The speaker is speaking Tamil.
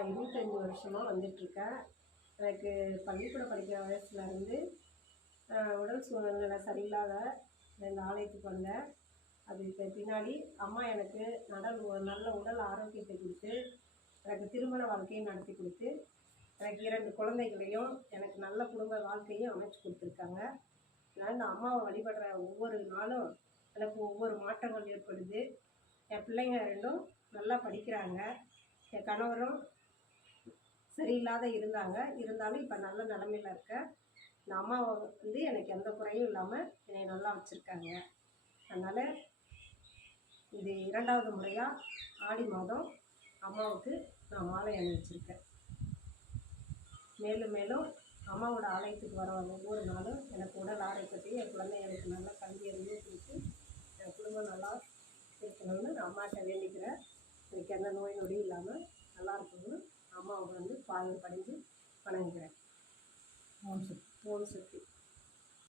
நான் 25 வருஷமாக வந்துட்டுருக்கேன். எனக்கு பள்ளிக்கூடம் படிக்கிற வயசுலேருந்து உடல் சூழ்நிலை சரியில்லாத இந்த ஆலயத்துக்கு வந்தேன். அதுக்கு பின்னாடி அம்மா எனக்கு நல்ல உடல் ஆரோக்கியத்தை கொடுத்து, எனக்கு திருமண வாழ்க்கையை நடத்தி கொடுத்து, எனக்கு 2 குழந்தைகளையும், எனக்கு நல்ல குடும்ப வாழ்க்கையும் அமைச்சு கொடுத்துருக்காங்க. அதனால் இந்த அம்மாவை வழிபடுற ஒவ்வொரு நாளும் எனக்கு ஒவ்வொரு மாற்றங்கள் ஏற்படுது. என் பிள்ளைங்க 2ம் நல்லா படிக்கிறாங்க. என் கணவரும் சரியில்லாத இருந்தாலும் இப்போ நல்ல நிலமையில இருக்கேன். இந்த அம்மாவை எனக்கு எந்த குறையும் இல்லாமல் என்னை நல்லா வச்சுருக்காங்க. அதனால் இது 2வது முறையாக ஆடி மாதம் அம்மாவுக்கு நான் மாலை அணிவிச்சிருக்கேன். மேலும் மேலும் அம்மாவோட ஆலயத்துக்கு வர ஒவ்வொரு நாளும் எனக்கு உடல் ஆரோக்கியத்தையும், என் குழந்தைங்களுக்கு நல்ல கல்வி அறிவையும் கொடுத்து என் குடும்பம் நல்லா இருக்கணும்னு நான் அம்மாட்ட வேண்டிக்கிறேன். எனக்கு எந்த நோய் நொடியும் இல்லாமல் நல்லா இருக்கணும்னு அம்மாவை பாதம் பணிஞ்சு வணங்குகிறேன். ஓம் சக்தி.